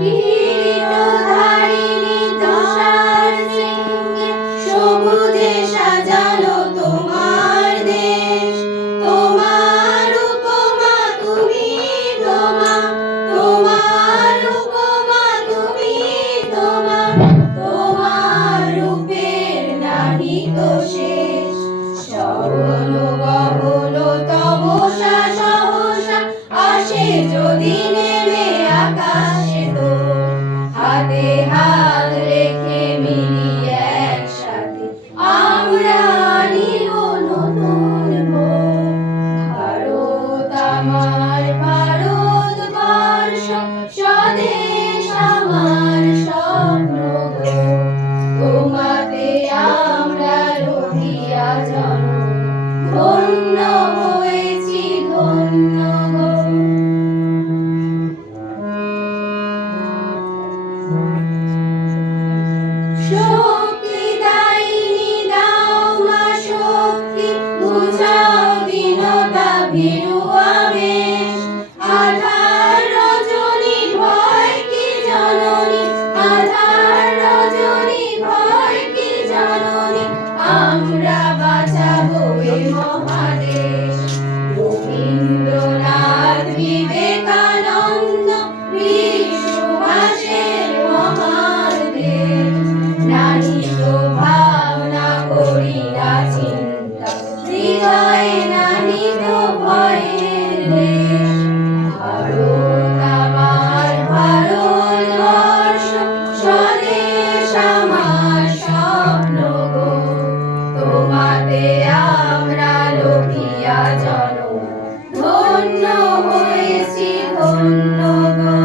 কিরীটধারিণী তুষার শৃঙ্গে সবুজে সাজানো তোমার দেশ। তোমার উপমা তুমি তোমা, তোমার উপমা তুমি তোমা, তোমার রূপের নাহি তো শেষ। সহল গহল তমসা সহসা আসে যদি নেমে আকাশে তোর। হাতে হাত রেখে মিলি একসাথে আমরা আনিব নতুন ভোর। ভারত আমার ভারতবর্ষ, স্বদেশ আমার স্বপ্ন গো। তোমাতে আমরা রহিয়া জন্ম, ধন্য হয়েছি ধন্য গো। শক্তি দায়িনী দাও মা শক্তি, বুঝাও দীনতা ভীরু আবেশ। আধার রজনী ভয় কি জননী, আধার রজনী ভয় কি জননী, আমরা বাঁচাবো এ মহাদেশ। রবীন্দ্রনাথ বিবেকানন্দ বীর সুভাষের মহান দেশ। নাহি তো ভাবনা করি না চিন্তা, হৃদয়ে নাহি তো ভয়ের দেশ। ভারত আমার ভারতবর্ষ, স্বদেশ আমার স্বপ্ন গো। তোমাতে আমরা লোভিয়া জনম, ধন্য হয়েছি ধন্য গো।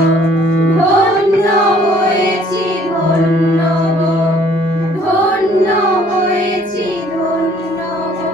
ধন্য হয়েছি ধন্য গো, ধন্য হয়েছি ধন্য গো।